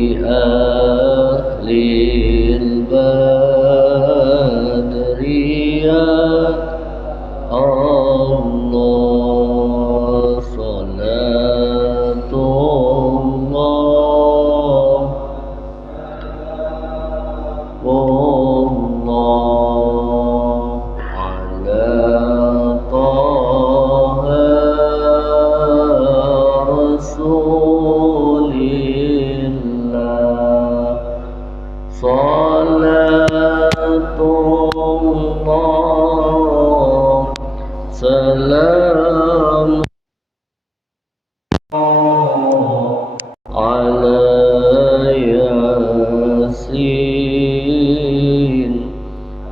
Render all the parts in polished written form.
أهل البدر يا الله صلاة الله والله على طه رسول الله صلاة الله سلام على ياسين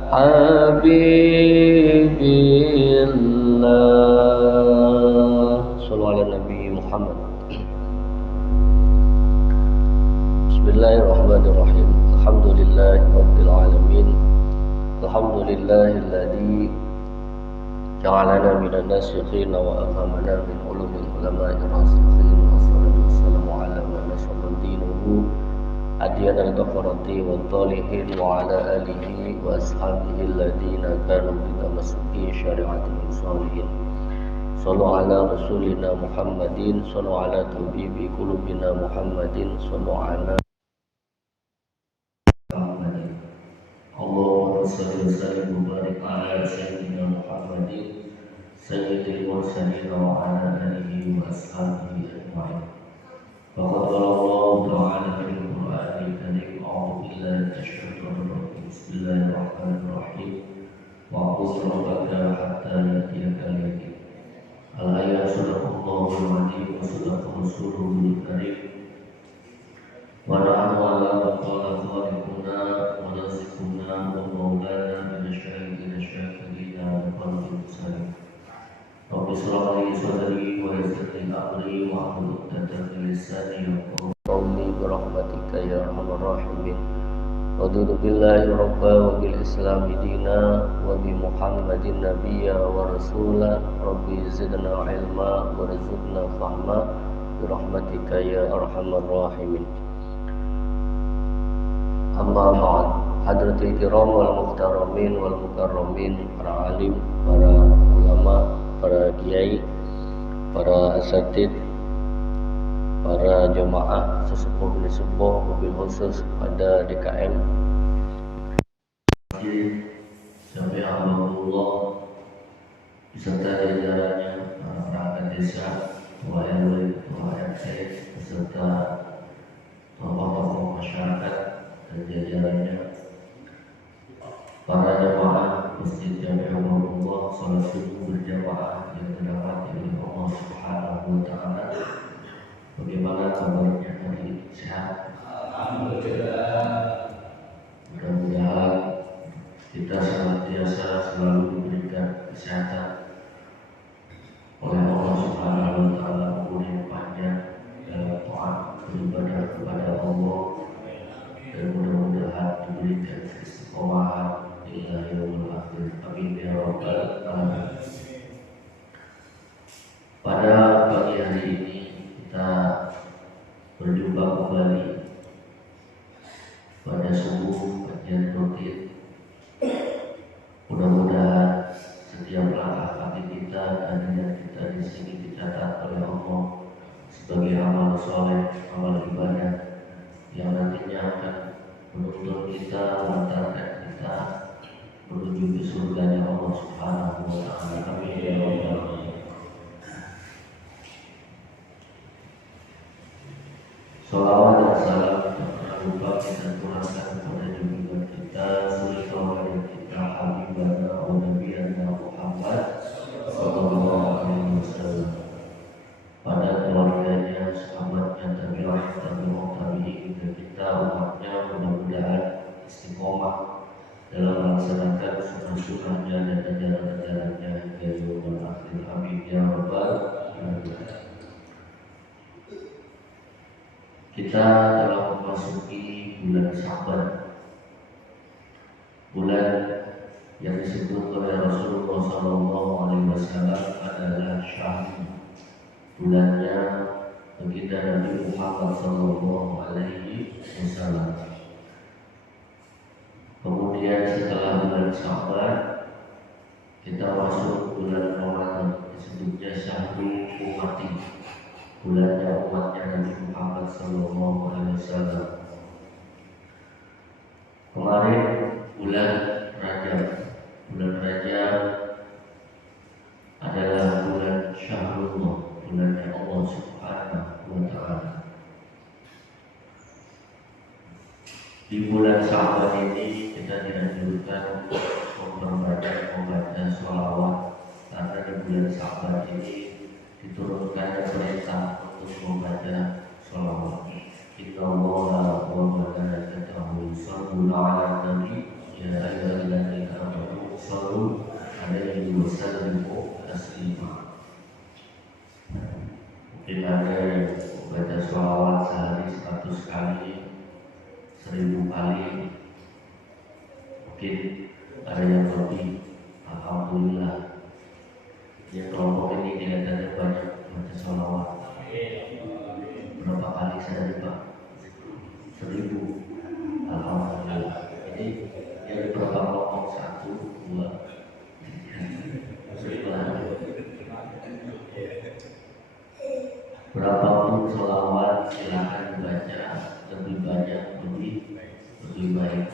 حبيب الله صلوا على النبي محمد. Bismillahirrahmanirrahim. Alhamdulillahi rabbil alamin. Alhamdulillahilladzi ja'alana minan nasikhin wa afhamana min ulumil ulama'i rasikhin. Wassalatu wassalamu ala man nasha'a dinuhu adiyan al-ghafarati wa dhalihin wa ala alihi wa ashabihi alladhina kanu bitamassuki syari'atin salihin. Sallu ala rasulina Muhammadin, sallu ala tabibi qulubina Muhammadin, sallu ala Muhammadin. Allahumma shalli wa sallim wa barik ala sayyidina Muhammadin sayyidil mursalin wa ala alihi wa ashabihi ajma'in. Faqad qala Allah ta'ala fil Qur'anil Karim, a'udzu billahi minasy syaithanir rajim. Bismillahirrahmanirrahim. Wa'bud rabbaka hatta ya'tiyakal yaqin. Al-ayat sadaqallahul azim wa sadaqa rasuluhul karim. Wa nahnu ala ma qala khaliquna wa raziquna wa maulana minasy-syai'ina syakirina wa qalbin salim. Rabbi shrah li sadri wa yassir li amri wa hlul 'uqdatam min lisani yafqahu qawli bi rahmatika ya arhamar rahimin. Raditu billahi rabba wa bil islami dina wa bi muhammadin nabiyya wa rasula. Rabbi zidna ilma wa rizqna fahma bi rahmatika ya arhamar rahimin. Amma ba'd. Hadratil kiram wal muhtaramin wal mukarramin, para alim, para ulama, para kiai, para asatid, para jemaah sesepuh sesepuh, mobil khusus pada DKM sampai Allah beserta jajarannya, para perangkat desa, ketua RW, ketua RT, beserta tokoh-tokoh masyarakat dan jajarannya, para jemaah Masjid Jami' Allah, salat subuh berjamaah yang terdapat oleh Allah Subhanahu wa Ta'ala. Bagaimana kabarnya hari ini? Sehat? Alhamdulillah. Mudah-mudahan kita senantiasa selalu diberikan kesehatan oleh Allah Subhanahu wa Ta'ala, umur yang panjang dalam taat beribadah kepada Allah, dan mudah-mudahan diberikan istiqomahan ila yaumil akhir. Amin ya rabbal alamin. Pada pagi hari ini kita berjumpa kembali pada subuh kajian rutin. Mudah-mudahan setiap langkah kaki kita dan niat kita di sini dicatat oleh Allah sebagai amal soleh, amal ibadah yang nantinya akan menuntun kita, mengantarkan kita menuju ke surganya Allah Subhanahu wa Ta'ala. Amin ya rabbal alamin. Salawat dan salam tak pernah lupa kita kurangkan kepada junjungan kita, suri tauladan kita, habibana wa nabiyana Muhammad sallallahu alaihi wasallam, pada keluarganya, sahabatnya, tabi'in dan kita umatnya. Mudah-mudahan istiqomah dalam melaksanakan sunnah-sunnahnya dan ajaran-ajarannya hingga yaumil akhir. Amin ya rabbal alamin. Kita telah memasuki bulan Sya'ban, bulan yang disebut oleh Rasulullah SAW adalah Syahri, bulannya baginda Nabi Muhammad SAW Kemudian setelah bulan Sya'ban kita masuk bulan Ramadan, disebutnya Syahrul Ummati, bulannya umatnya Nabi Muhammad SAW. Kemarin bulan Rajab. Bulan Rajab adalah bulan Syahrullah, bulannya Allah Subhanahu wa Ta'ala. Di bulan Sya'ban ini kita dianjurkan membaca sholawat, karena di bulan Sya'ban ini diturunkan perintah untuk membaca sholawat. Inna Allaha wa malaikatahu yusholluna 'alan nabi ya ayyuhalladzina amanu shollu 'alaihi wa sallimu taslima. Mungkin ada yang membaca sholawat sehari 100 kali, 1000 kali, mungkin ada yang lebih. Alhamdulillah, ya kelompok ini kelihatannya banyak baca sholawat. Berapa kali saya Pak? 1000. Alhamdulillah. Jadi yang berapa kelompok? 1, 2, 3, 4. Berapapun sholawat silakan dibaca, lebih banyak lebih baik.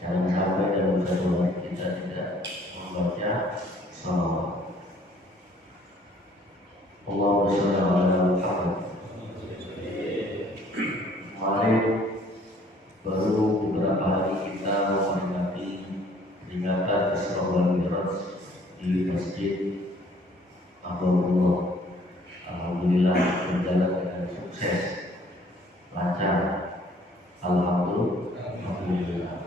Jangan sampai dalam satu hari kita tidak membaca sholawat. Allahumma sholli ala Muhammad. Kemarin baru beberapa hari kita memperingati peringatan Isra wal Mi'raj di Masjid Abdullah. Alhamdulillah berjalan dengan sukses, lancar. Alhamdulillah.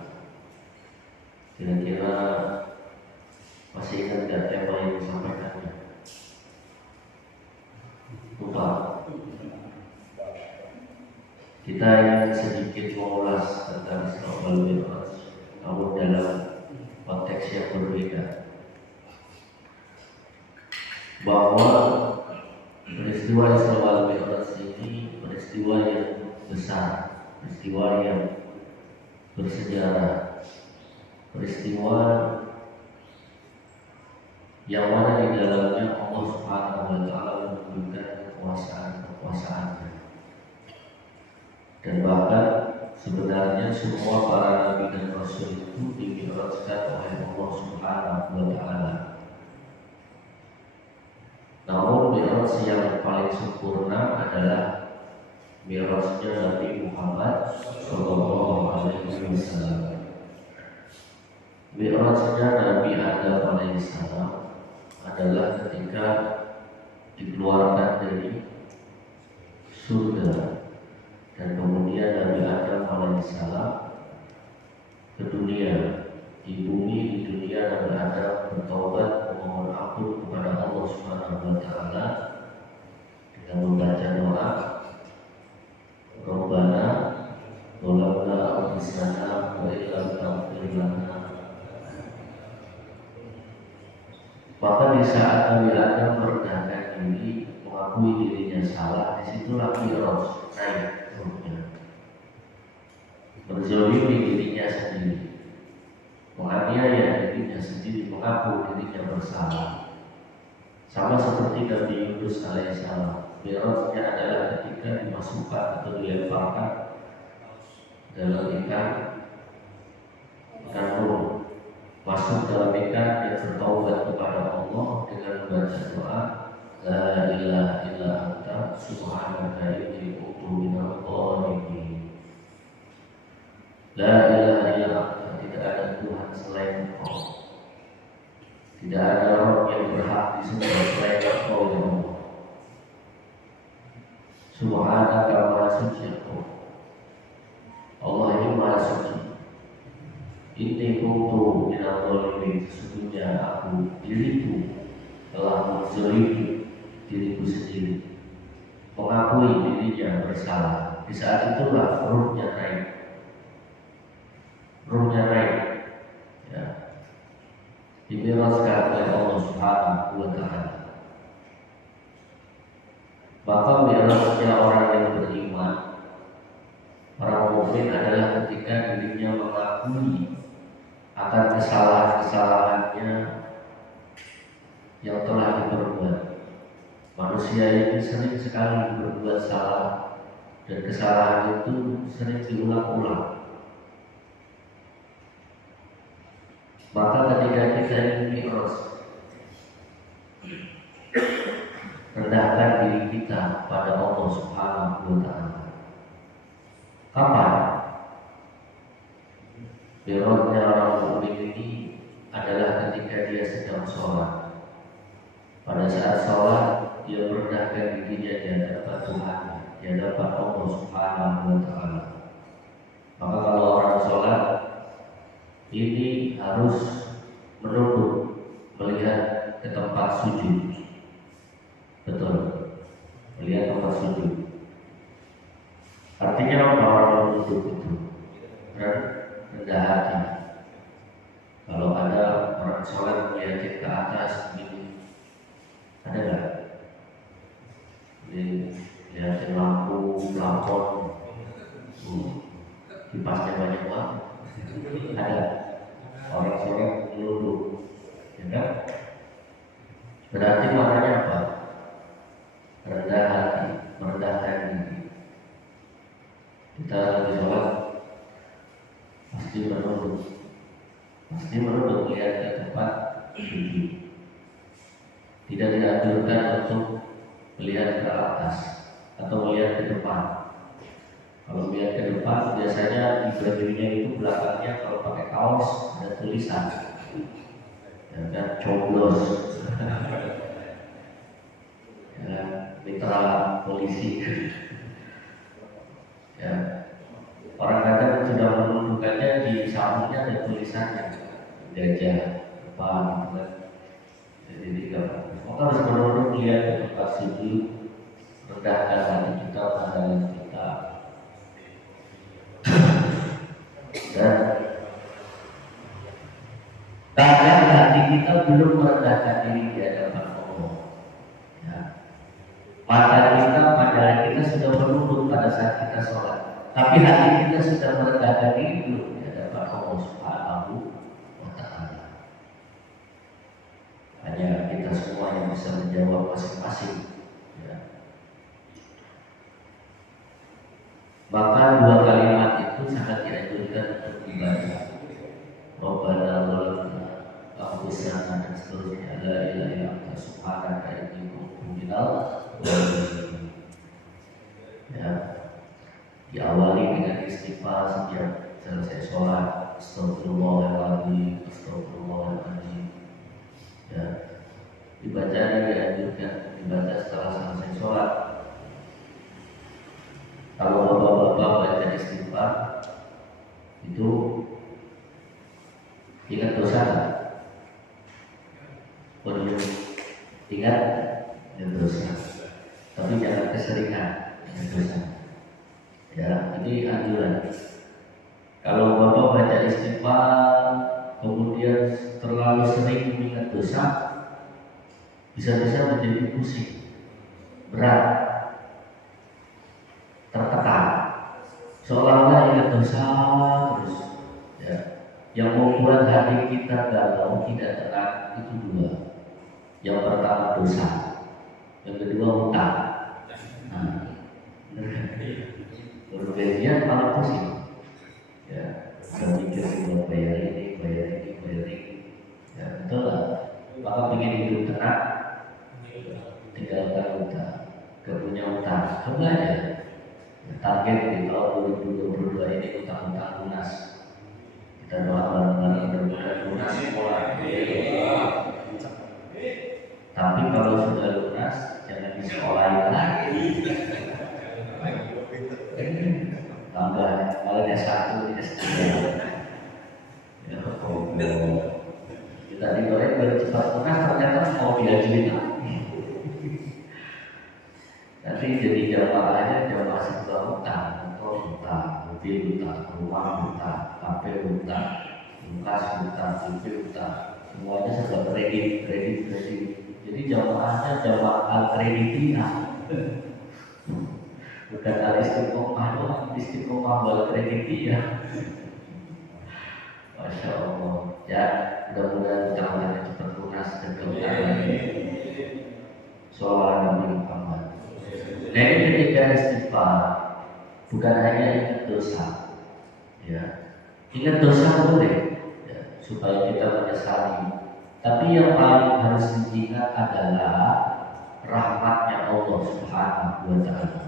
Kira-kira masih ingat gak tema yang disampaikannya? Lupa. Kita ingin sedikit mengulas tentang Isra wal Mi'raj, namun dalam konteks yang berbeda. Bahwa peristiwa Isra wal Mi'raj ini peristiwa yang besar, peristiwa yang bersejarah, peristiwa yang mana di dalamnya Allah Subhanahu wa Ta'ala menunjukkan kekuasaan-kekuasaannya. Dan bahkan sebenarnya semua para nabi dan rasul itu dimi'rajkan oleh Allah Subhanahu wa Ta'ala. Namun mi'raj yang paling sempurna adalah mi'rajnya Nabi Muhammad Sallallahu Alaihi Wasallam. Mi'rajnya Nabi Adam Alaihissalam adalah ketika dikeluarkan dari surga dan kemudian Nabi Adam Alaihissalam ke dunia. Di dunia Nabi Adam bertaubat memohon ampun kepada Allah Subhanahu wa Ta'ala dengan membaca doa, Rabbana zalamna anfusana wa illam taghfir lana. Maka di saat Nabi Adam merendahkan diri, mengakui dirinya salah, disitulah mi'raj naik ruhnya. Berzalimi dirinya sendiri, menganiaya dirinya sendiri, mengaku dirinya bersalah. Sama seperti Nabi Yunus alaihissalam, mi'rajnya adalah ketika dimasukkan atau dilemparkan dalam ikan ruh, masuk dalam ikan dan bertaubat kepada Allah dengan membaca doa La ilaha illa anta subhanaka inni kuntu minadh dhalimin. La ilaha illa anta, tidak ada Tuhan selain Engkau, tidak ada Rabb yang berhak disembah selain Engkau ya Allah. Subhanaka maha suci Engkau, Allah itu maha suci. Inni kuntu minadh dhalimin, sesungguhnya aku diriku telah menzalimi diriku sendiri, mengakui dirinya bersalah. Di saat itulah ruhnya naik, ya, dimi'rajkan oleh Allah Subhanahu wa Ta'ala. Maka mi'rajnya orang yang beriman, orang mukmin adalah ketika dirinya mengakui akan kesalahan-kesalahannya yang telah diperbuat. Manusia ini sering sekali berbuat salah dan kesalahan itu sering diulang-ulang. Maka ketika kita ingin mi'raj, rendahkan diri kita pada Allah Subhanahu wa Ta'ala. Kapan? Mi'rajnya orang mukmin ini adalah ketika dia sedang sholat. Pada saat sholat, dia merendahkan dirinya di hadapan Tuhan, di hadapan Allah Subhanahu wa Ta'ala. Maka kalau orang sholat ini harus menunduk, melihat ke tempat sujud. Betul, melihat tempat sujud. Artinya orang menunduk itu rendah hati. Kalau ada orang sholat melihat ke atas begini, ada nggak? Lihatin lampu, plafon, kipasnya banyak banget. Ada orang sholat menunduk, ya kan? Berarti maknanya apa? Rendah hati, merendahkan diri. Kita lagi sholat pasti menunduk melihat ke tempat sujud. Tidak dianjurkan untuk melihat ke atas atau melihat ke depan. Kalau melihat ke depan, biasanya di bajunya itu belakangnya kalau pakai kaos ada tulisan, ya kan, coblos, ya, mitra polisi. Ya, orang kadang sudah menundukkannya di sampingnya ada tulisannya, gajah depan, gitu kan. Jadi tidak, maka harus menunduk lihat ke tempat sujud, rendahkan hati kita pada kita. Dan kadang hati kita belum merendahkan diri di hadapan Allah. Ya. Mata kita, pandangan kita sudah menunduk pada saat kita sholat, tapi hati kita sudah merendahkan diri belum di hadapan Allah Subhanahu wa Ta'ala. Hanya kita semua yang bisa menjawab masing-masing. Ya. Maka dua kalimat itu sangat dianjurkan untuk dibaca. Rabbana zalamna anfusana dan seterusnya, la ilaha illa anta subhanaka inni kuntu minal zalimin. Ya. Diawali dengan istighfar setiap selesai sholat. Astagfirullahaladzim, astagfirullahaladzim. Ya. Dibaca dianjurkan dibaca setelah selesai sholat. Kalau bapak-bapak baca istighfar itu ingat dosa nggak? Ingat dosa, tapi jangan keseringan ingat dosa. Ya, ini anjuran. Kalau bapak baca istighfar kemudian terlalu sering mengingat dosa, bisa-bisa menjadi pusing, berat, tertekan, seolah-olah ingat dosa terus. Ya. Yang membuat hati kita galau, tidak tenang itu dua. Yang pertama dosa, yang kedua hutang. Berbagian malah pusing. Ya, saya mikir buat bayar ini. Ya, betul lah. Maka ingin hidup tenang, tinggalkan hutang. Gak punya hutang, coba aja. Target di tahun 2022 ini hutang-hutang lunas. Kita doa bareng-bareng mudah-mudahan lunas semua. Tapi kalau sudah lunas, jangan disekolahin lagi. Tambah kalau S1 di S3. Ya, kita digoreng baru cepat lunas, ternyata mau diajuin lagi. Nanti jadi jamaahnya jamaah sebuah hutang, motor hutang, mobil hutang, rumah hutang, HP hutang, lukas hutang, TV hutang, semuanya serba kredit. Jadi jamaahnya jamaah al-kreditina, bukan al-istiqomah doang, istiqomah wal kreditia. Masya Allah. Ya, mudah-mudahan utang cepat lunas dan keutamaan lagi. Salawat Nabi Muhammad. Jadi ketika istighfar bukan hanya ingat dosa, ya, ingat dosa boleh, ya, supaya kita menyesali. Tapi yang paling harus diingat adalah rahmatnya Allah Subhanahu wa Ta'ala.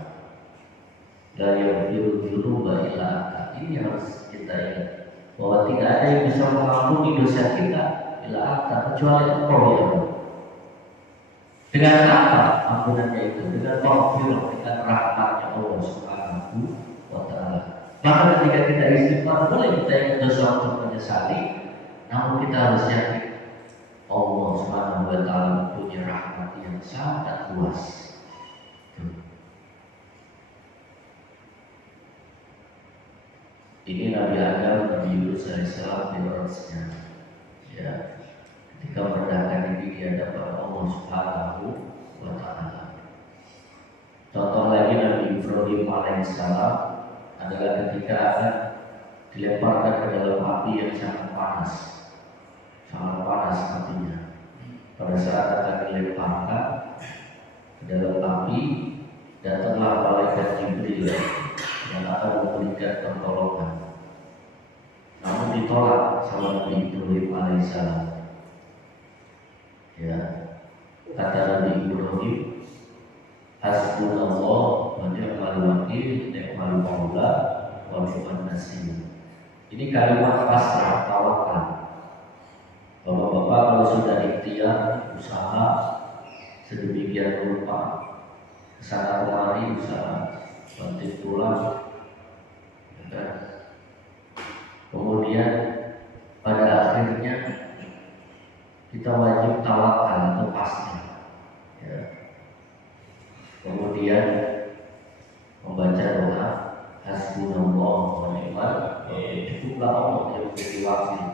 La yaghfiru dzunuba illa anta. Ini harus kita ingat bahwa tidak ada yang bisa mengampuni dosa kita illa anta kecuali Engkau ya Allah. Dengan apa ampunannya itu? Dengan maghfirah, dengan rahmatnya Allah Subhanahu wa Ta'ala. Maka ketika kita istighfar boleh kita ingat dosa untuk menyesali, namun kita harus yakin Allah Subhanahu wa Ta'ala punya rahmat yang sangat luas. Ini Nabi Adam, Nabi Yunus alaihissalam di Mi'rajnya. Ya, ketika merendahkan diri di hadapan Allah Subhanahu wa Ta'ala. Contoh lagi Nabi Ibrahim alaihissalam adalah ketika akan dilemparkan ke dalam api yang sangat panas apinya. Pada saat akan dilemparkan ke dalam api, datanglah malaikat Jibril yang akan memberikan pertolongan. Namun ditolak sama Nabi Ibrahim alaihissalam. Ya, kata Nabi Ibrahim, hasbunallah wa ni'mal wakil, ni'mal maula wa ni'man nasir. Ini kalimat pasrah, tawakal. Bapak-bapak kalau sudah ikhtiar, usaha sedemikian rupa, kesana kemari usaha, banting tulang, ya. Kemudian pada akhirnya kita wajib tawakal atau pasrah, ya. Kemudian membaca doa hasbunallah wa ni'mal wakil. Cukuplah Allah yang menjadi wakil,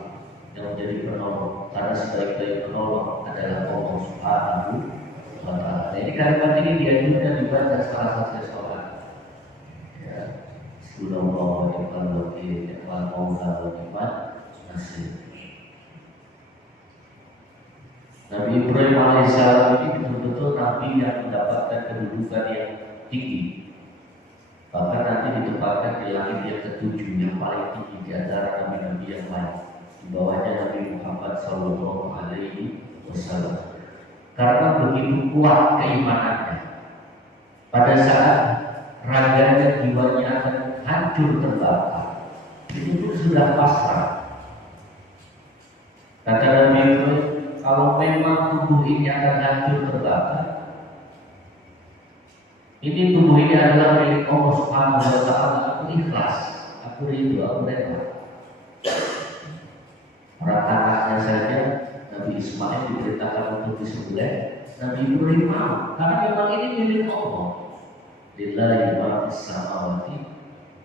yang menjadi penolong, karena sebaik-baik penolong adalah Allah Subhanahu wa Ta'ala. Ini kalimat ini dianjurkan dibaca setelah selesai sholat. Ya, hasbunallah wa ni'mal wakil, ni'mal maula wa ni'man nasir. Nabi Ibrahim alaihissalam ini betul-betul Nabi yang mendapatkan kedudukan yang tinggi. Bahkan nanti ditempatkan di langit yang ketujuh, yang paling tinggi di antara nabi-nabi yang lain. Di bawahnya Nabi Muhammad Sallallahu Alaihi Wasallam. Karena begitu kuat keimanannya, pada saat raganya, jiwanya akan hancur terbakar, itu pun sudah pasrah. Kata Nabi Ibrahim, kalau memang tubuh ini akan hancur terbakar, ini tubuh ini adalah milik Allah Subhanahu wa Ta'ala. Aku ikhlas, aku ridho, aku rela. Para anaknya saja Nabi Ismail diperintahkan untuk disembelih, Nabi Ibrahim mau, karena memang ini milik Allah. Lillahi ma fis samawati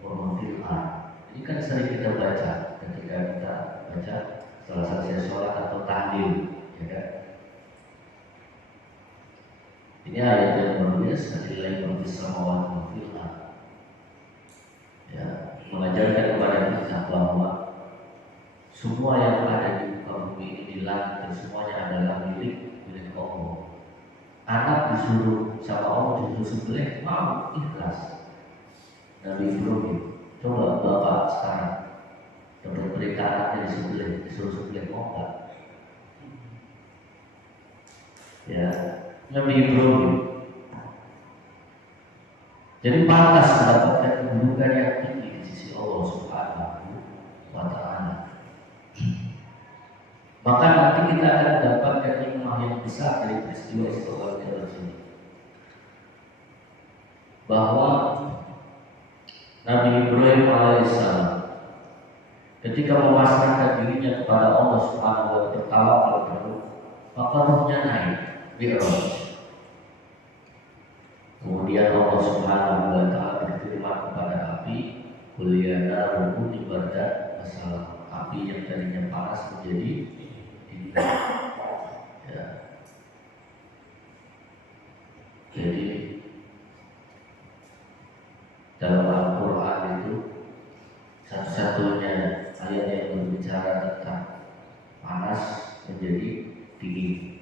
wa ma fil ardh. Ini kan sering kita baca ketika kita baca setelah selesai sholat atau tahlil, ya kan? Ini ayat yang luar biasa, lillahi ma fis samawati wa fil ardh. Ya, mengajarkan kepada kita bahwa semua yang ada di muka bumi ini, di langit, semuanya adalah milik Allah. Anak disuruh sama Allah disuruh sembelih, mau ikhlas. Nabi Ibrahim, coba bapak sekarang dapat perintah anaknya disembelih, disuruh sembelih, mau enggak? Ya, Nabi Ibrahim. Jadi pantas mendapatkan kedudukan yang tinggi di sisi Allah Subhanahu wa Ta'ala. Maka nanti kita akan mendapatkan hikmah yang besar dari peristiwa Isra Mi'raj ini, bahwa Nabi Ibrahim alaihissalam ketika memasrahkan dirinya kepada Allah Subhanahu wa Ta'ala, maka ruhnya naik Mi'raj. Kemudian Allah Subhanahu wa Ta'ala berfirman kepada api, qul ya naru kuni bardan wa salam. Api yang tadinya panas menjadi dingin. Ya. Jadi dalam Al-Quran itu satu-satunya ayat yang berbicara tentang panas menjadi dingin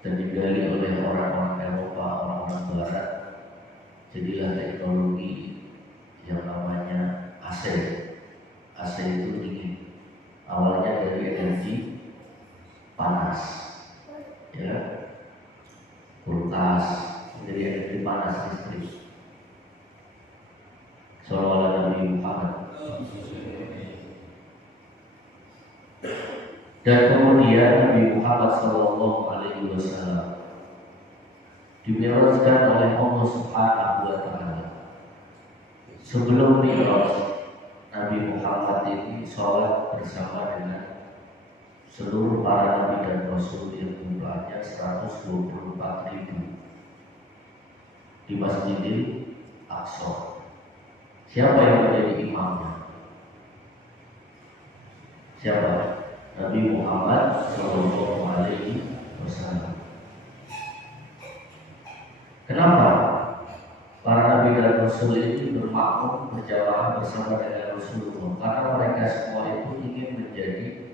dan digali oleh orang-orang Eropa, orang-orang Barat. Jadilah teknologi yang namanya AC. AC itu dingin. Awalnya dari energi panas, ya, kulkas menjadi energi panas listrik. Sallallahu Nabi Muhammad. Dan kemudian Nabi Muhammad Sallallahu Alaihi Wasallam dimi'rajkan oleh Allah Subhanahu Wa Taala. Sebelum mi'raj, Nabi Muhammad ini sholat bersama dengan seluruh para nabi dan rasul yang jumlahnya 124.000 di Masjidil Aqsa. Siapa yang menjadi imamnya? Siapa? Nabi Muhammad Sallallahu Alaihi Wasallam. Kenapa para nabi dan rasul itu bermakmum berjamaah bersama dengan Rasulullah? Karena mereka semua itu ingin menjadi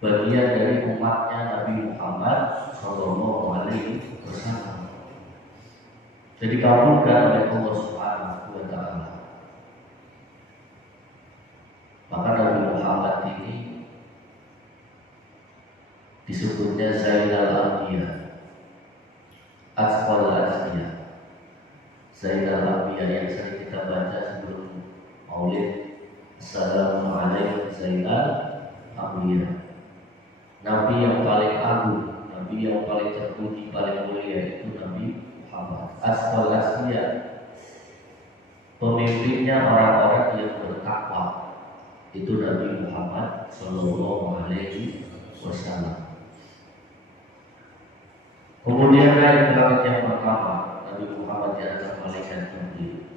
bagian dari umatnya Nabi Muhammad Sallallahu Alaihi Wasallam. Jadi dikabulkan oleh Allah Subhanahu Wa Taala. Maka Nabi Muhammad ini disebutnya Zainal Anbiya, Atqal Anbiya. Zainal Anbiya yang sering kita baca sebelum Maulid. Assalamualaikum Zainal Anbiya. Nabi yang paling agung, Nabi yang paling terpuji, paling mulia itu Nabi Muhammad. Atqal Anbiya, pemimpinnya orang-orang yang bertakwa, itu Nabi Muhammad Sallallahu Alaihi Wasallam. Kemudian naik ke langit yang pertama, Nabi Muhammad diantar malaikat Jibril.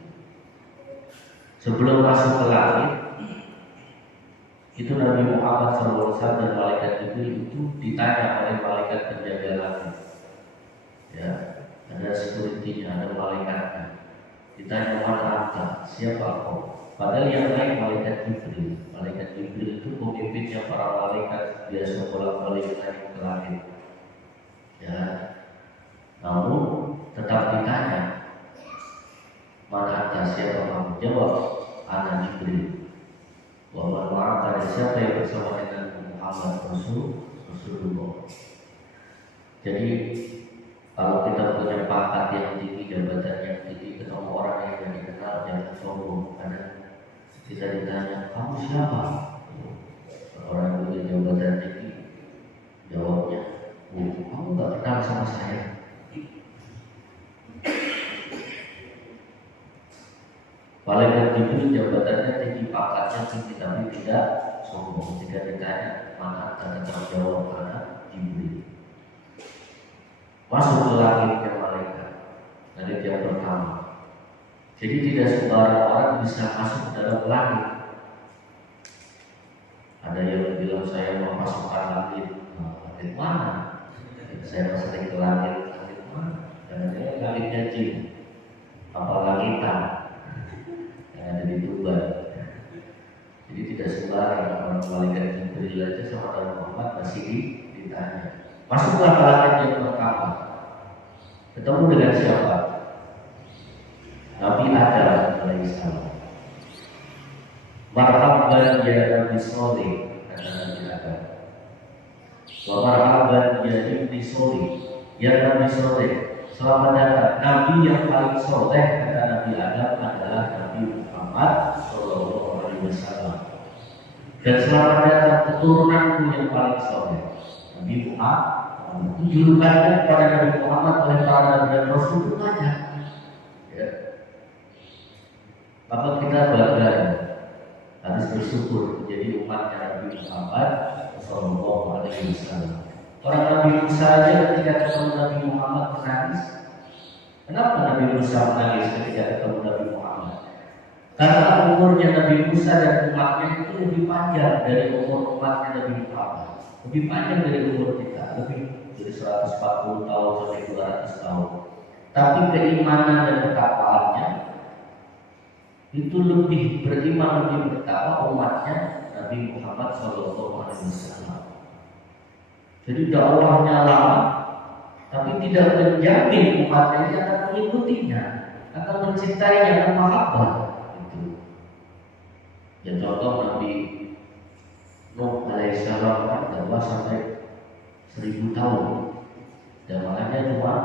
Sebelum masuk ke langit, itu Nabi Muhammad SAW dan malaikat Jibril itu ditanya oleh malaikat penjaga langit. Ya, ada security-nya, ada malaikatnya. Ditanya mana anta, siapa kau? Padahal yang naik malaikat Jibril. Malaikat Jibril itu pemimpinnya para malaikat, biasa bolak-balik naik ke langit. Ya, namun tetap ditanya, mana anta, siapa kamu? Jawab, ana Jibril. Wa man siapa yang bersama dengan Muhammad Rasulullah. Jadi kalau kita punya pangkat yang tinggi, jabatan yang tinggi, ketemu orang yang tidak dikenal, jangan sombong. Karena kita ditanya, kamu siapa? Orang yang punya jabatan tinggi jawabnya, kamu nggak kenal sama saya. Malaikat Jibril jabatannya tinggi, pangkatnya tinggi, tapi tidak sombong. Jika ditanya mana, tetap jawab mana Jibril. Masuk ke langitnya malaikat, langit yang pertama. Jadi tidak sembarang orang bisa masuk ke dalam langit. Ada yang bilang saya mau masukkan langit, langit mana? Saya masuk ke langit mana? Jangan-jangan langitnya jin, apa langitan yang ada di Tuban. Jadi tidak sembarang orang malaikat Jibril aja sama Nabi Muhammad masih ditanya. Masuklah ke langit yang pertama. Ketemu dengan siapa? Nabi Adam alaihissalam. Marhaban ya Nabi Soleh, kata Nabi Adam. Wa marhaban ya Ibni Soleh, ya Nabi Soleh. Selamat datang. Nabi yang paling soleh, kata Nabi Adam, adalah Nabi Muhammad Sallallahu Alaihi Wasallam. Dan selamat datang keturunanku yang paling soleh, Nabi Muhammad. Julukannya kepada Nabi Muhammad oleh para nabi dan rasul itu banyak. Ya. Maka kita bangga, harus bersyukur menjadi umatnya Nabi Muhammad Sallallahu Alaihi Wasallam. Orang Nabi Musa saja ketika ketemu Nabi Muhammad menangis. Kenapa Nabi Musa menangis ketika ketemu Nabi Muhammad? Karena umurnya Nabi Musa dan umatnya itu lebih panjang dari umur umatnya Nabi Muhammad. Lebih panjang dari umur kita, lebih dari 140 tahun sampai 200 tahun. Tapi keimanan dan ketakwaannya itu lebih beriman, lebih bertakwa umatnya Nabi Muhammad SAW. Jadi dakwahnya lama, tapi tidak menjamin umatnya ini akan mengikutinya, akan mencintainya, akan mahabbah. Itu. Ya contoh Nabi Nuh alaihissalam kan dakwah sampai 1000 tahun, dakwahnya cuma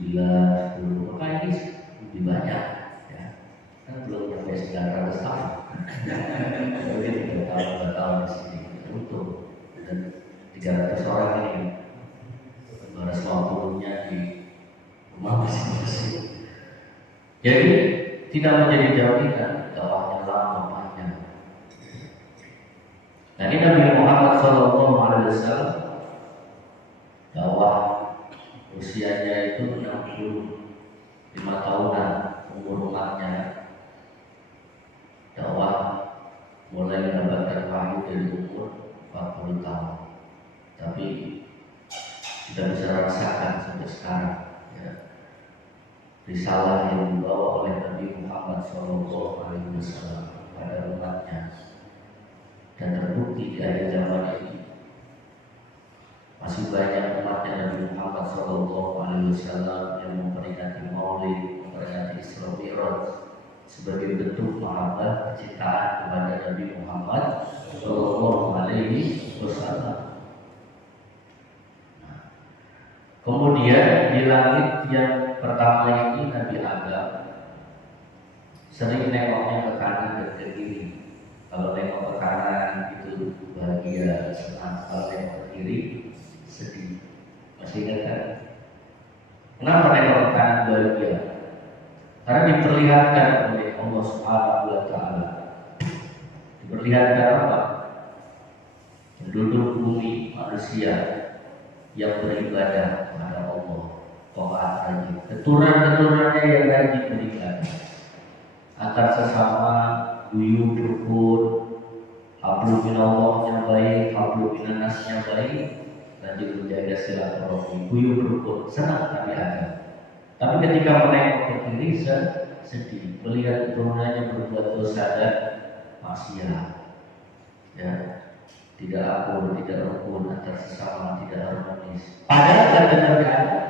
9, 10, maka ini lebih banyak. Ya. Kan belum sampai 900 tahun. Jadi 3 tahun, 2 tahun di sini utuh. Dan 300 orang ini 250-nya di rumah masing-masing. Jadi tidak menjadi jaminan dakwahnya lama panjang. Nah ini Nabi Muhammad SAW dakwah usianya itu 65 tahunan umur umatnya. Dakwah mulai mendapatkan wahyu dari umur 40 tahun. Tapi kita bisa rasakan sampai sekarang ya, risalah yang dibawa oleh Nabi Muhammad SAW pada umatnya, dan terbukti di akhir zaman ini masih banyak umatnya Nabi Muhammad SAW yang memperingati Maulid, memperingati Isra Mi'raj sebagai bentuk mahabbah kecintaan kepada Nabi Muhammad SAW. Kemudian di langit yang pertama ini Nabi Adam sering nengoknya ke kanan dan ke kiri. Kalau nengok ke kanan itu bahagia, senang. Kalau nengok ke kiri sedih. Masih ingat kan? Kenapa nengok ke kanan bahagia? Karena diperlihatkan oleh Allah Subhanahu wa Ta'ala. Diperlihatkan apa? Penduduk bumi manusia yang beribadah kepada Allah, taat rajin, keturunan-keturunannya yang rajin beribadah, agar sesama guyub rukun, hablum minallahnya baik, hablum minannasnya baik, dan juga menjaga silaturahmi, guyub rukun, senang kami ada. Tapi ketika menengok ke kiri sedih, melihat keturunannya berbuat dosa dan maksiat, ya. Tidak akur, tidak rukun antar sesama, tidak harmonis. Padahal kata Nabi Adam,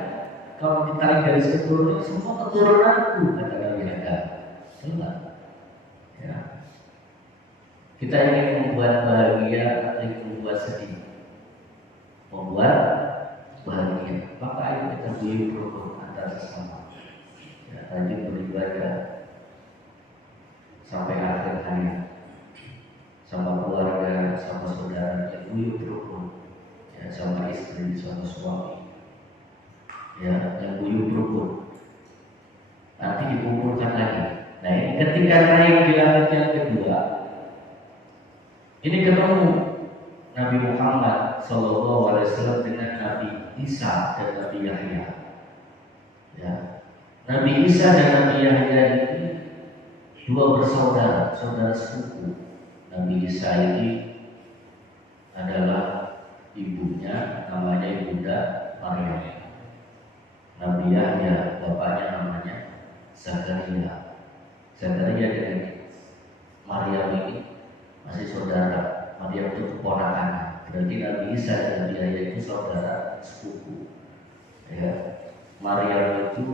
kalau ditarik garis keturunan, semua keturunanku, kata Nabi Adam. Enggak. Ya. Kita ingin membuat bahagia, ingin membuat sedih, membuat bahagia. Maka ayo kita guyub rukun antar sesama. Ya, rajin beribadah sampai akhir hayat. Sama keluarga, sama saudara, yang guyub rukun, ya, sama istri, sama suami, ya, yang guyub rukun. Nanti dikumpulkan lagi. Nah ini ketika naik di langit yang kedua, ini ketemu Nabi Muhammad SAW dengan Nabi Isa dan Nabi Yahya. Ya, Nabi Isa dan Nabi Yahya ini dua bersaudara, saudara sepupu. Nabi Isa ini adalah ibunya, namanya Ibunda Maryam. Nabi Yahya, bapaknya namanya Zakaria. Zakaria dengan Maryam ini masih saudara. Maryam itu keponakan. Berarti Nabi Isa dan Nabi Yahya itu saudara sepupu. Ya. Maryam itu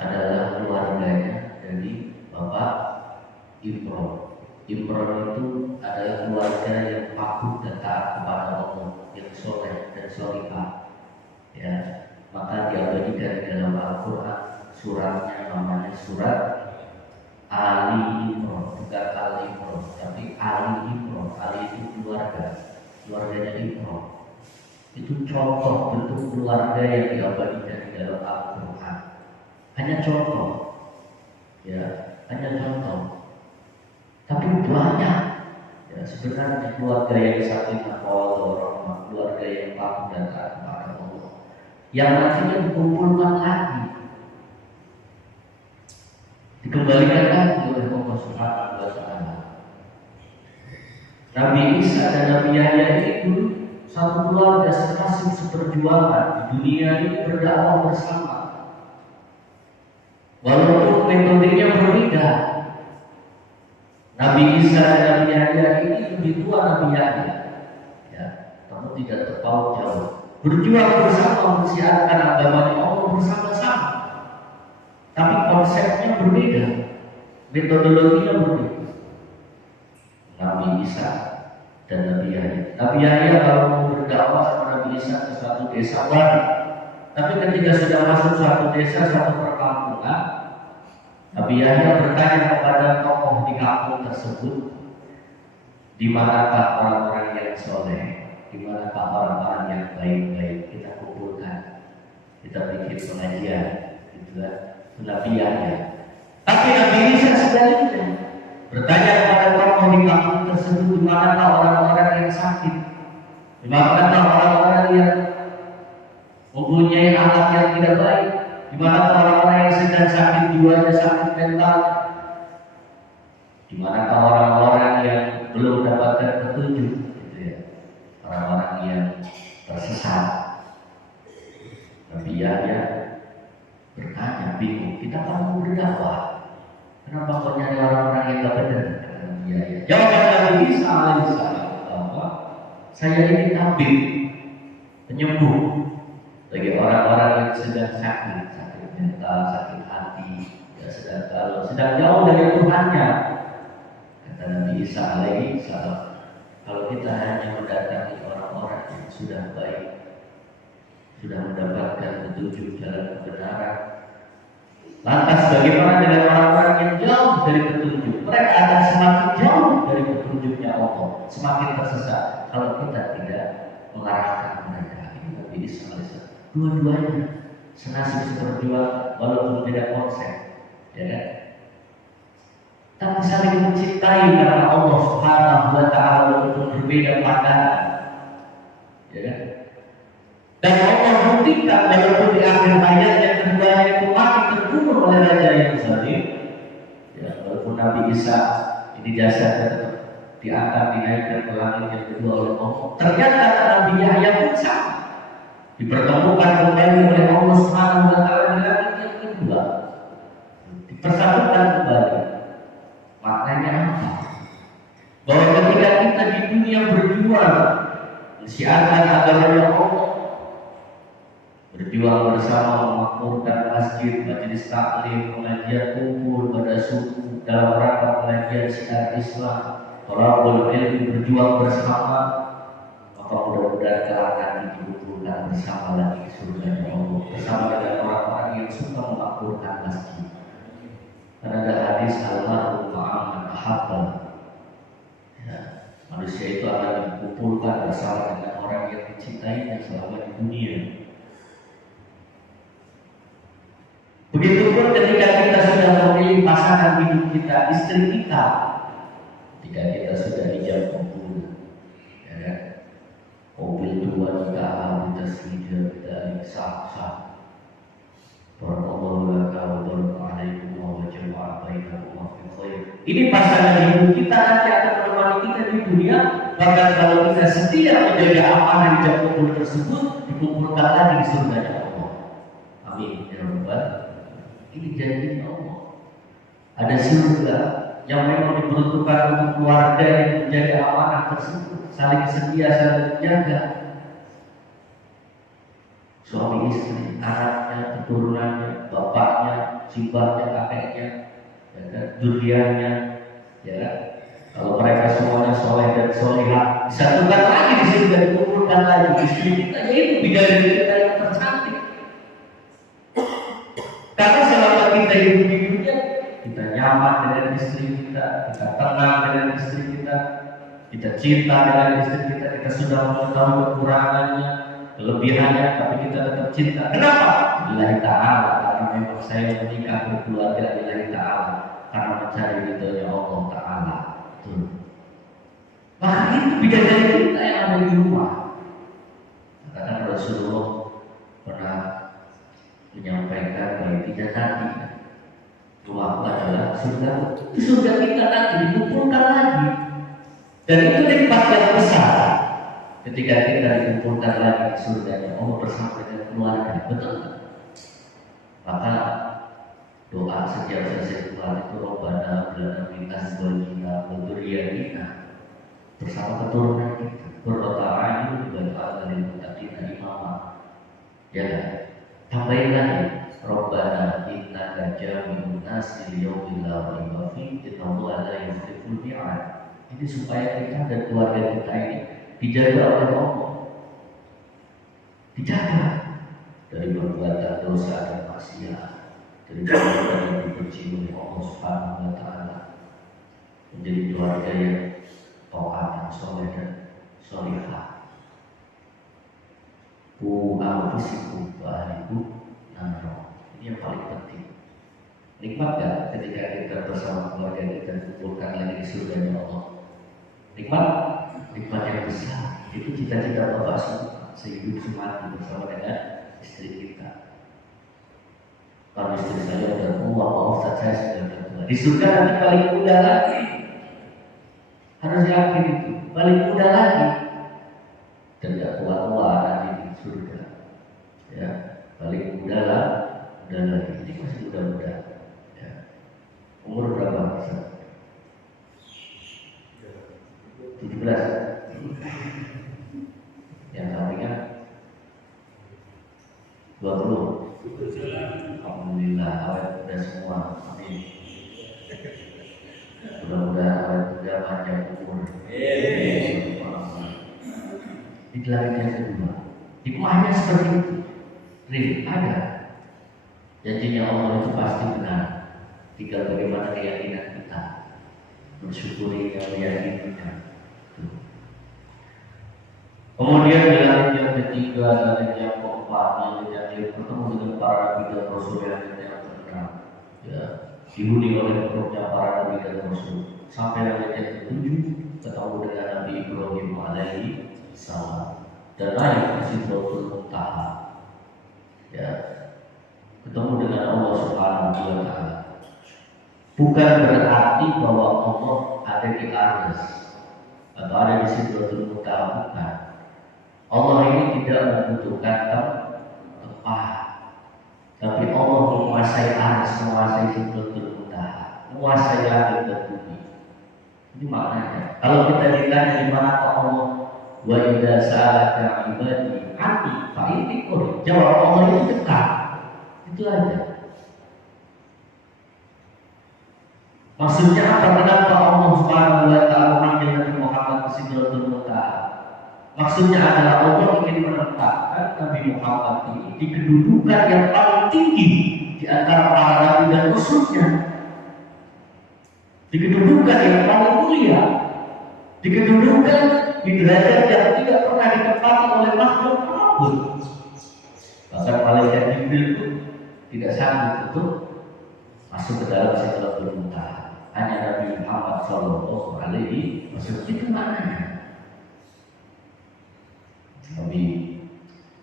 adalah keluarganya dari bapak Imron. Imron itu adalah keluarga yang patuh dan taat kepada Allah, yang soleh dan solihah. Ya, maka diabadikan di dalam Al-Quran suratnya namanya surat Ali Imron, bukan Ali Imron, tapi Ali Imron. Ali itu keluarganya Imron. Itu contoh bentuk keluarga yang diabadikan di dalam Al-Quran. Hanya contoh, ya, hanya contoh. Tapi banyak ya, sebenarnya keluarga yang sakinah mawaddah, keluarga yang patuh dan taat kepada Allah, yang nantinya dikumpulkan lagi, dikembalikan lagi oleh Allah Subhanahu wa Ta'ala. Nabi Isa dan Nabi Yahya itu satu keluarga senasib seperjuangan di dunia ini, berdakwah bersama. walaupun metodenya berbeda. Nabi Isa dan Nabi Yahya ini lebih tua Nabi Yahya, ya, namun tidak terpaut jauh. Berjuang bersama mensiarkan agamanya Allah bersama-sama, tapi konsepnya berbeda, metodologinya berbeda. Nabi Isa dan Nabi Yahya. Nabi Yahya kalau mau berdakwah sama Nabi Isa ke suatu desa baru, tapi ketika sudah masuk suatu desa, suatu perkampungan, Nabi Yahya bertanya kepada tokoh di kampung tersebut, di manakah orang-orang yang soleh, di manakah orang-orang yang baik-baik, kita kumpulkan, kita bikin pengajian, itulah Nabi Yahya. Tapi Nabi Isa sebaliknya bertanya kepada tokoh di kampung tersebut, di manakah orang-orang yang sakit, di manakah orang-orang yang mempunyai anak yang tidak baik, di mana orang-orang yang sedang sakit jiwanya, sakit mental, di mana orang-orang yang belum mendapatkan petunjuk, gitu ya, orang-orang yang tersesat. Nabi Yahya bertanya, bingung, kita kan mau berdakwah, kenapa kau nyari orang-orang yang tidak benar? Nabi Yahya jawab Nabi Isa alaihissalam bahwa saya ini tabib, penyembuh bagi orang-orang yang sedang sakit mental, sakit hati, ya, sedang jauh dari Tuhannya. Kata Nabi Isa alaihissalam, kalau kita hanya mendatangi orang-orang yang sudah baik, sudah mendapatkan petunjuk jalan kebenaran, lantas bagaimana dengan orang-orang yang jauh dari petunjuk? Mereka akan semakin jauh dari petunjuknya Allah, semakin tersesat kalau kita tidak mengarahkan mereka. Ini Nabi Isa alaihissalam. Dua-duanya senasib seperjuangan walaupun beda konsep, ya kan? Tapi saling mencintai karena Allah Subhanahu wa Ta'ala walaupun berbeda pandangan, ya kan? Dan Allah buktikan walaupun di akhir ayat yang kedua itu mati terbunuh oleh raja yang zalim, ya, walaupun Nabi Isa ini jasadnya tetap diangkat dinaikkan ke langit yang kedua oleh Allah, ternyata Nabi Yahya pun sama, dipertemukan kembali oleh Allah Subhanahu wa Ta'ala di langit yang kedua, dipersatukan kembali. Maknanya apa? Bahwa ketika kita di dunia berjuang mensiarkan agamanya Allah, berjuang bersama memakmurkan masjid, majelis taklim, pengajian kumpul pada suku dalam rangka pengajian syiar Islam, thalabul ilmi, berjuang bersama, maka mudah-mudahan kelak nanti dikumpulkan bersama lagi di surga Allah bersama dengan orang-orang yang suka memakmurkan masjid. Karena ada hadis almarhum ma'aman ahabba, ya, manusia itu akan dikumpulkan bersama dengan orang yang dicintainya selama di dunia. Begitupun ketika kita sudah memilih pasangan hidup kita, istri kita, ketika kita sudah ijab kabul, ya kan? Mobil dua nikah kita setuju, kita sah. Barakallahu laka wa barakatuh wa jama'a bainakum fil khair. Ini pasangan hidup kita nanti akan menemani kita di dunia. Bahkan kalau kita setia menjaga amanah ijab kabul tersebut, dikumpulkan lagi di surga Allah. Amin ya rabbal. Ini janji Allah. Ada surga yang memang diperuntukkan untuk keluarga yang menjaga amanah tersebut, saling setia, saling menjaga. Suami istri, anaknya, keturunannya, bapaknya, simbahnya, kakeknya, ya kan, duriannya, ya. Kalau mereka semuanya soleh dan solehah, disatukan lagi di sini dan dikumpulkan lagi. Istri kita yaitu bidadari kita yang tercantik. Karena selama kita hidup di dunia, kita nyaman dengan istri kita tenang dengan istri kita cinta dengan istri kita sudah mengetahui kekurangannya, kelebihannya, tapi kita tetap cinta. Kenapa? Lillahi ta'ala, karena memang saya menikah berkeluarga lillahi ta'ala, karena mencari ridhonya Allah Ta'ala. Maka itu bidadari kita yang ada di rumah. Katakan Rasulullah pernah menyampaikan bahwa tidak nanti rumahku adalah surga. Itu surga kita nanti dikumpulkan lagi. Dan itu nikmat yang besar ketika kita dikumpulkan lagi di surga Allah bersama dengan keluarga. Betul? Maka Doa setiap selesai sholat itu Rabbana hab lana min azwajina wa dzurriyyatina, bersama keturunan kita, qurrata a'yun waj'alna lil muttaqina imama. Ya kan? Tambahin lagi, Rabbana innaka jami'un nas li yaumin la raiba fihi innallaha la yukhliful mi'ad. Ini supaya kita dan keluarga kita ini dijaga oleh Allah, dijaga dari perbuatan dosa dan maksiat, dari perbuatan yang dibenci oleh Allah Subhanahu wa Ta'ala, menjadi keluarga yang taat, yang soleh dan solihah. Ku anfusikum wa ahlikum naro. Ini yang paling penting. Nikmat gak ketika kita bersama keluarga kita dikumpulkan lagi di surga Allah? Nikmat, nikmat yang besar. Itu cita-cita Bapak semua, sehidup semati bersama dengan istri kita. Kalau istri saya udah tua, Ustaz saya sudah tua. Di surga nanti paling muda lagi. Harus yakin itu, paling muda lagi. Dan gak tua-tua nanti di surga. Ya, paling muda lah, muda lagi. Ini masih muda-muda. Ya. Umur berapa? 17. Yang sampingnya 20. Alhamdulillah, awet muda semua. Amin. Mudah-mudahan awet muda panjang umur. Di langit yang kedua, hikmahnya seperti itu. Real ada. Janjinya Allah itu pasti benar. Tinggal bagaimana keyakinan kita, bersyukuri yang meyakininya. Kemudian di langit yang ketiga, langit yang keempat, langit yang bertemu dengan para nabi dan rasul yang keenam, ya, dihuni oleh perutnya para nabi dan rasul. Sampai langit yang ketujuh, ketemu dengan Nabi Ibrahim alaihi salam dan naik ke Sidratul Muntaha. Ya, ketemu dengan Allah Subhanahu wa Ta'ala. Bukan berarti bahwa Allah ada di atas atau ada di Sidratul Muntaha, bukan. Allah ini tidak membutuhkan tempat, tapi Allah menguasai aras, menguasai Sidratul Muntaha, menguasai langit dan bumi. Ini maknanya. Kalau kita ditanya di mana Allah, wa idza sa'alaka ibadi anni fa inni qarib, jawab Allah itu dekat. Itu aja. Maksudnya apa? Kenapa Allah Subhanahu wa Ta'ala memanggil Nabi Muhammad ke Sidratul Muntaha? Maksudnya adalah Allah ingin menempatkan Nabi Muhammad ini di kedudukan yang paling tinggi di antara para nabi dan rasulnya, di kedudukan yang paling mulia, di kedudukan di derajat yang tidak pernah ditempati oleh makhluk apapun. Bahkan malaikat Jibril pun tidak sanggup untuk masuk ke dalam Sidratul Muntaha. Hanya Nabi Muhammad Shallallahu Alaihi Wasallam. Itu maknanya. Nabi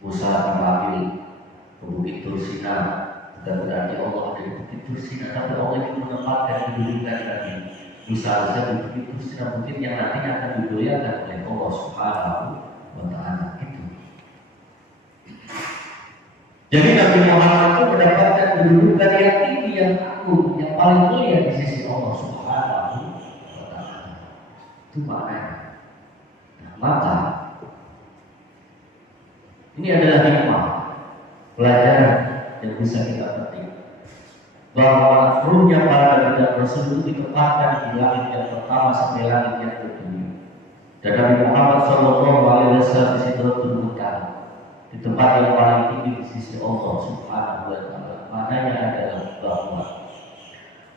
Musa dipanggil ke Bukit Tursina, bukan berarti Allah ada di Bukit Tursina, tapi Allah itu menempatkan kedudukan Nabi Musa di Bukit Tursina, bukit yang nantinya akan dimuliakan oleh Allah Subhanahu wa Ta'ala. Itu. Jadi Nabi Muhammad itu mendapatkan kedudukan yang tinggi, yang agung, yang paling mulia di sisi Allah Subhanahu wa Ta'ala. Itu maknanya. Nah, maka ini adalah hikmah, pelajaran yang bisa kita petik, bahwa ruhnya para nabi dan rasul itu ditempatkan di langit yang pertama sampai langit yang kedua. Dan Nabi Muhammad Shallallahu Alaihi Wasallam di Sidratul Muntaha, di tempat yang paling tinggi di sisi Allah Subhanahu wa Ta'ala. Maknanya adalah bahwa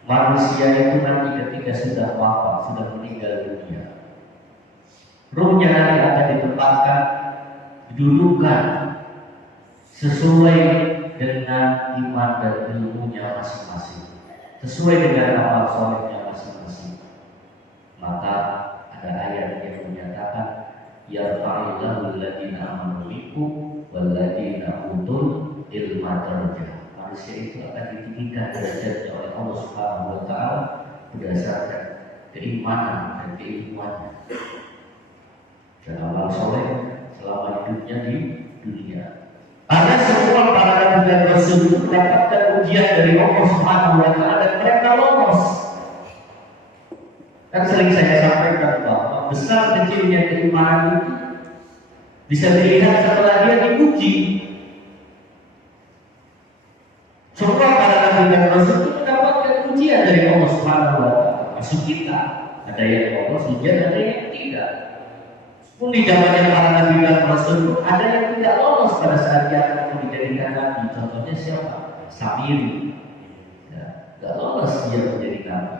manusia itu nanti ketika sudah wafat, sudah meninggal dunia, ruhnya nanti akan ditempatkan, didudukan sesuai dengan iman dan ilmunya masing-masing, sesuai dengan amal solehnya masing-masing. Maka ada ayat yang menyatakan yarfa'illahu alladziina aamanu minkum walladziina utul ilma darajat. Manusia itu akan ditinggikan derajatnya oleh Allah Subhanahu wa Ta'ala berdasarkan keimanan dan keilmuannya dan amal soleh selama hidupnya di dunia. Karena semua para nabi dan rasul itu mendapatkan ujian dari Allah Subhanahu wa Ta'ala dan mereka lolos. Kan sering saya sampaikan bahwa besar kecilnya keimanan itu bisa dilihat setelah dia diuji. Semua para nabi dan rasul itu mendapatkan ujian dari Allah Subhanahu wa Ta'ala. Masuk kita, ada yang lolos ujian, ada yang tidak. Pun di zamannya para nabi dan rasul itu ada yang tidak lolos pada saat dia akan dijadikan nabi. Contohnya siapa? Samiri, ya, tidak lolos dia menjadi nabi.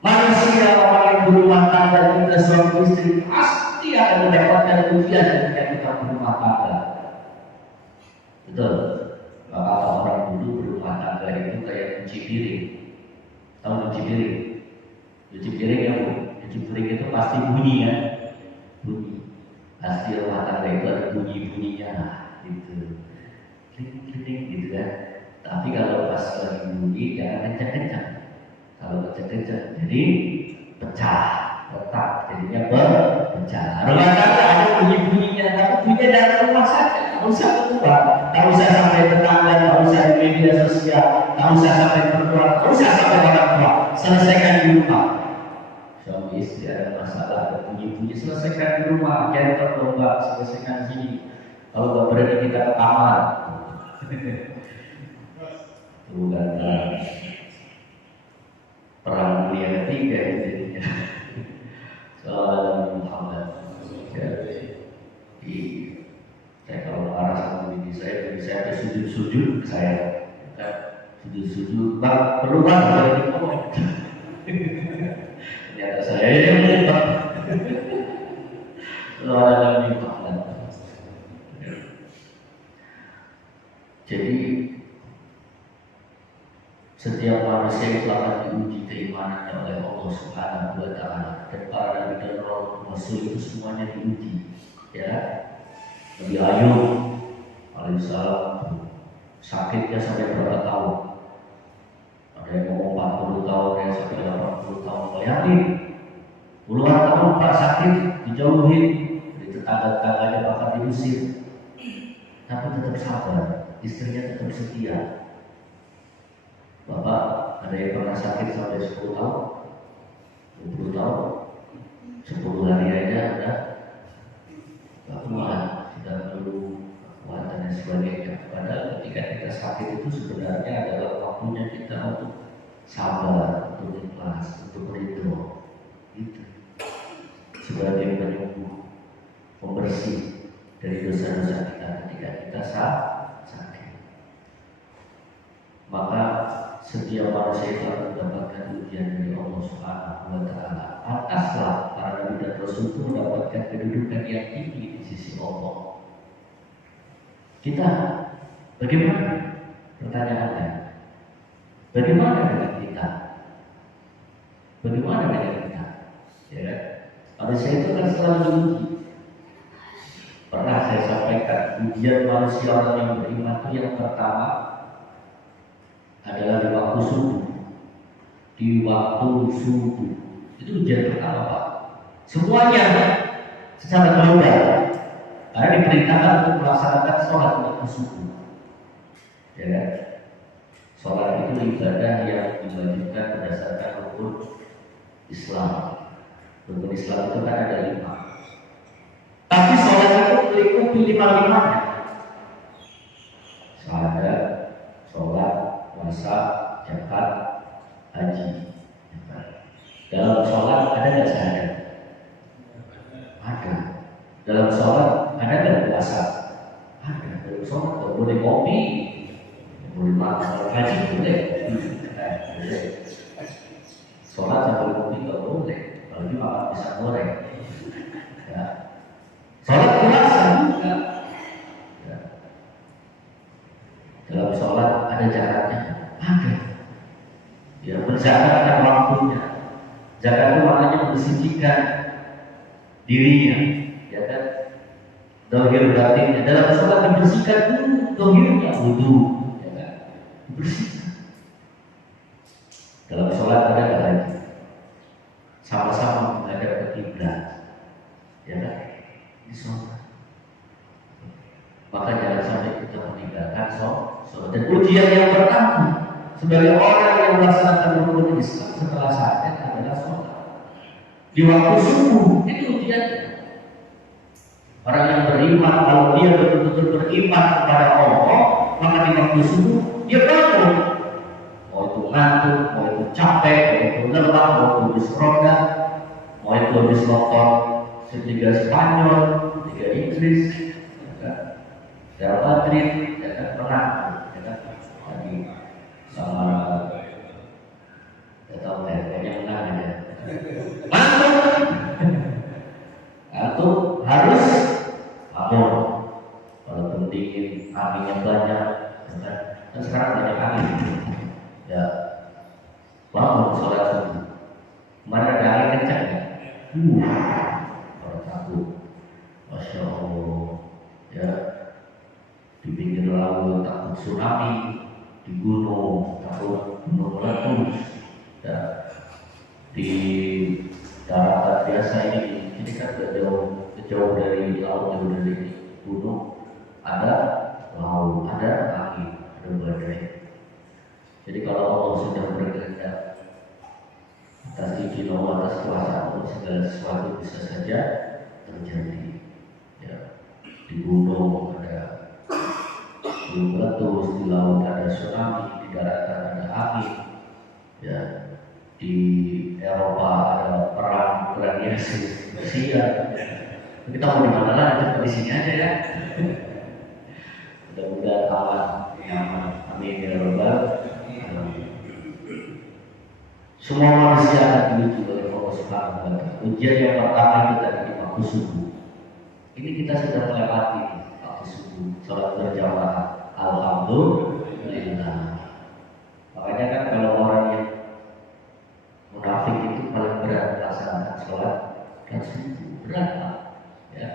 Manusia orang yang berumah tangga juga suami istri pasti akan mendapatkan ujian ketika kita berumah tangga. Betul. Kalau orang dulu berumah tangga itu kayak cuci piring. Tahu cuci piring? Cuci piring ya bu. Cuci piring itu pasti bunyi kan? Bunyi. Pasti rumah tangga itu ada bunyi-bunyinya, gitu. Klik-klik gitu kan. Tapi kalau pas lagi bunyi jangan kencang-kencang. Kalau kencang-kencang jadi pecah, retak, jadinya berpecah. Rumah tangga ada bunyi-bunyinya, tapi bunyinya dalam rumah saja. Tak usah keluar, tak usah sampai tetangga, tak usah di media sosial, tak usah sampai berkeluar, tak usah sampai orang tua. Selesaikan di rumah. Suami istri ada masalah, ada bunyi-bunyi, selesaikan di rumah. Jangan terlomba, selesaikan di sini. Kalau nggak berani kita ke kamar. Bukan perang dunia ketiga itu jadinya. Salam Muhammad. Saya kalau marah sama bini saya sujud-sujud saya sujud-sujud bang perlu bang dari ngomong. Ternyata saya yang menyebab. Salam Muhammad. Jadi setiap manusia itu akan diuji keimanannya oleh Allah Subhanahu wa Ta'ala, dan para nabi dan rasul itu semuanya diuji. Ya, Nabi Ayub alaihissalam sakitnya sampai berapa tahun? Ada yang ngomong 40 tahun, ada yang sampai 80 tahun. Bayangin, puluhan tahun Pak sakit, dijauhin, di tetangga-tetangganya bahkan diusir, tapi tetap sabar, istrinya tetap setia. Bapak ada yang pernah sakit sampai 10 tahun, 20 tahun, 10 hari aja udah gak kuat, sudah perlu kekuatan dan sebagainya. Padahal ketika kita sakit itu sebenarnya adalah waktunya kita untuk sabar, untuk ikhlas, untuk ridho. Itu sebagai penyembuh, pembersih dari dosa-dosa kita ketika kita sakit. Maka setiap manusia itu akan mendapatkan ujian dari Allah Subhanahu wa Ta'ala. Pantaslah para nabi dan rasul itu mendapatkan kedudukan yang tinggi di sisi Allah. Kita bagaimana? Pertanyaannya, bagaimana dengan kita? Bagaimana dengan kita? Ya, manusia itu kan selalu diuji. Pernah saya sampaikan, ujian manusia orang yang beriman itu yang pertama adalah di waktu subuh. Di waktu subuh itu ujian pertama Pak. Semuanya secara global, karena diperintahkan untuk melaksanakan sholat waktu subuh. Ya kan? Sholat itu ibadah yang diwajibkan berdasarkan rukun Islam. Rukun Islam itu kan ada 5. Tapi sholat itu meliputi 5-5-nya. Syahadat, sholat, puasa, zakat, haji. Dalam sholat ada nggak syahadat? Ada. Dalam sholat ada nggak puasa? Ada. Dalam sholat nggak boleh kopi, nggak boleh makan. Haji boleh. Sholat sambil kopi nggak boleh. Apalagi makan pisang goreng. Ya. Sholat puasa juga. Ya. Dalam sholat ada zakatnya. Ada. Ya, menzakatkan waktunya. Zakat itu maknanya mensucikan dirinya, ya kan? Dohir batinnya. Dalam sholat dibersihkan dulu dohirnya, wudu, ya kan? Dibersihkan. Dalam sholat ada apa lagi? Sama-sama menghadap ke kiblat, ya kan? Di sholat. ujian yang pertama sebagai orang yang melaksanakan rukun Islam setelah syahadat adalah sholat di waktu subuh. Itu ujiannya. Orang yang beriman, kalau dia betul-betul beriman kepada Allah, maka di waktu subuh dia bangun. Mau itu ngantuk, mau itu capek, mau itu lelah, mau itu habis roda, mau itu habis nonton Liga Spanyol, Liga Inggris, Real Madrid, menang, tadi sama, tidak tahu kayaknya menang aja. Ngantuk, harus bangun. Walaupun dingin, anginnya banyak, dan sekarang banyak angin. Ya, bangun sholat subuh. Mana ada angin kencang ya? Kalau takut, masya Allah. Ya, di pinggir laut takut tsunami, di gunung takut gunung meletus. Ya, di daratan biasa ini kan jauh dari laut, jauh dari gunung, ada laut, ada angin, ada badai. Jadi kalau Allah sudah berkehendak atas izin Allah, atas kuasa Allah, segala sesuatu bisa saja terjadi. Ya, di gunung ada gunung meletus, di laut ada tsunami, di daratan ada angin. Ya, di Eropa ada perang Rusia. Kita mau di mana lagi? Di sini aja ya. Mudah-mudahan aman, nyaman. Amin ya rabbal alamin. Semua manusia akan diuji oleh Allah Subhanahu wa Ta'ala. Ujian yang pertama itu tadi di waktu subuh. Ini kita sudah melewati waktu subuh, sholat berjamaah. Alhamdulillah. Makanya kan kalau orang yang munafik itu paling berat melaksanakan sholat dan subuh, berat Pak. Ya.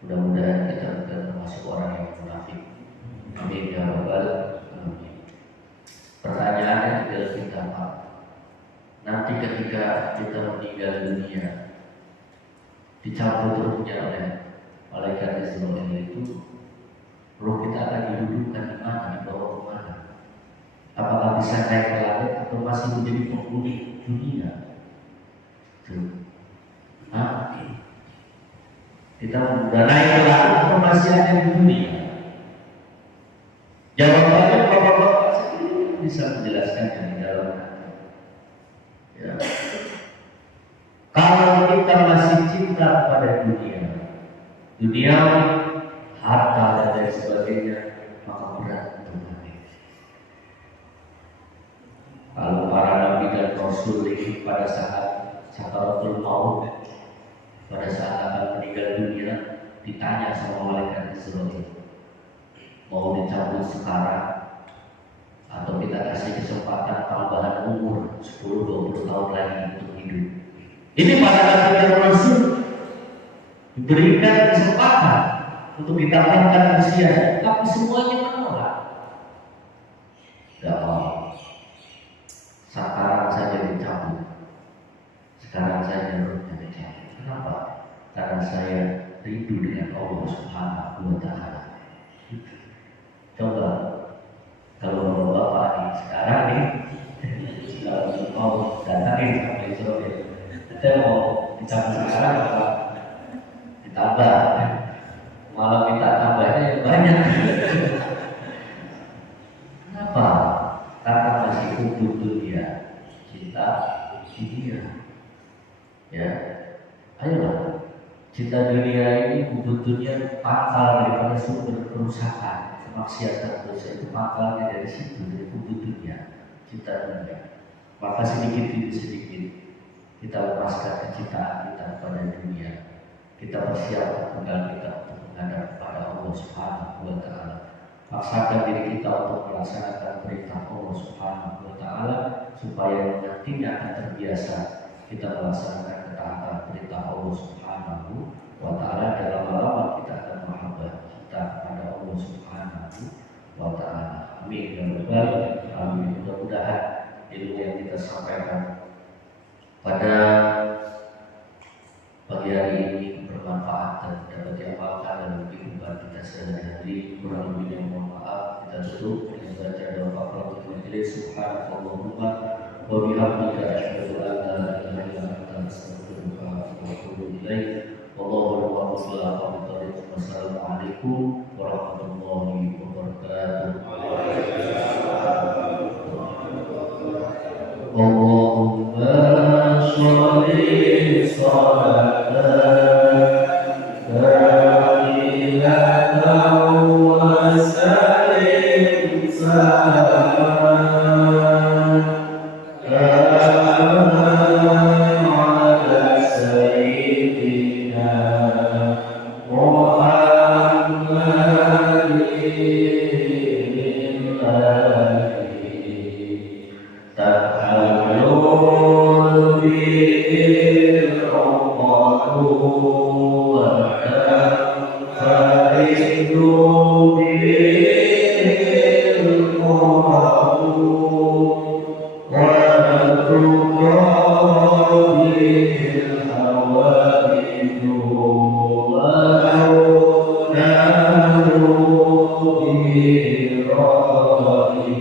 Mudah-mudahan kita bukan termasuk orang yang munafik. Amin ya rabbal alamin. Pertanyaannya adalah kita Pak, nanti ketika kita meninggal dunia, dicabut ruhnya oleh malaikat Israel itu, ruh kita akan didudukkan di mana, dibawa ke mana? Apakah bisa naik ke langit atau masih menjadi penghuni dunia? Kita sudah naik ke langit atau masih ada di dunia? Jawabannya bapak-bapak sendiri bisa menjelaskannya di dalam hati. Ya. Kalau kita masih cinta pada dunia, harta dan lain sebagainya, maka berat untuk mati. Kalau para nabi dan rasul ini pada saat sakaratul maut, pada saat akan meninggal dunia, ditanya sama malaikat Israel, mau dicabut sekarang atau kita kasih kesempatan tambahan umur 10-20 tahun lagi untuk hidup. Ini para nabi dan rasul diberikan kesempatan untuk ditambahkan usia, tapi semuanya menolak. Tidak mau. Sekarang saja dicabut. Sekarang saja rohnya dicabut. Kenapa? Karena saya rindu dengan Allah Subhanahu wa Ta'ala. Coba kalau bapak nih sekarang nih, kalau mau datangin sama Israel, kita mau dicabut sekarang apa ditambah? Malah minta tambahnya yang banyak. Kenapa? Karena masih hubung dunia, cinta dunia. Ya, ayolah, cinta dunia ini, hubung dunia pangkal daripada sumber kerusakan, kemaksiatan dosa itu pangkalnya dari situ, dari hubung dunia, cinta dunia. Maka sedikit demi sedikit kita lepaskan kecintaan kita pada dunia. Kita persiapkan modal kita untuk menghadap kepada Allah Subhanahu wa Ta'ala. Paksakan diri kita untuk melaksanakan perintah Allah Subhanahu wa Ta'ala supaya nantinya akan terbiasa kita melaksanakan ketaatan perintah Allah Subhanahu wa Ta'ala, dan lama-lama kita akan mahabbah kita kepada Allah Subhanahu wa Ta'ala. Amin ya rabbal alamin. Mudah-mudahan ilmu yang kita sampaikan pada pagi hari ini bermanfaat dan dapat diamalkan dalam kehidupan kita sehari-hari. Kurang lebih tutup dengan baca doa kafaratul majelis. Subhanallahumma wa bihamdika asyhadu an la ilaha illa anta astaghfiruka wa atubu ilaik. Wallahu a'lam bishawab. Wassalamualaikum warahmatullahi wabarakatuh. Allahumma sholli sholatan kamilatan wa sallim salaman ala sayyidina Muhammadin tahallul bil uqadu wa tanfaridu bil quradu wa tuqabil hawaidu wa naru bil raidu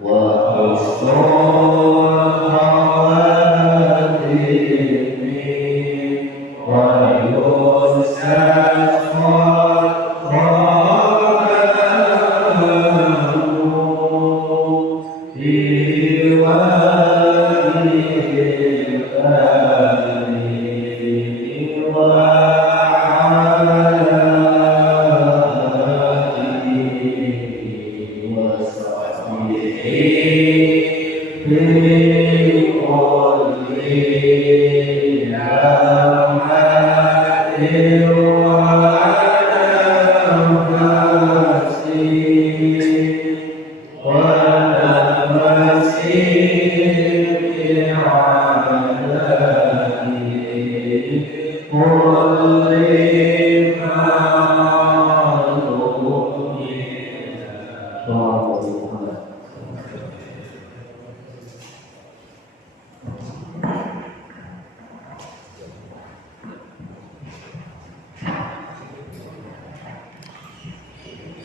wa husnul khawatim wa yusas Muhammad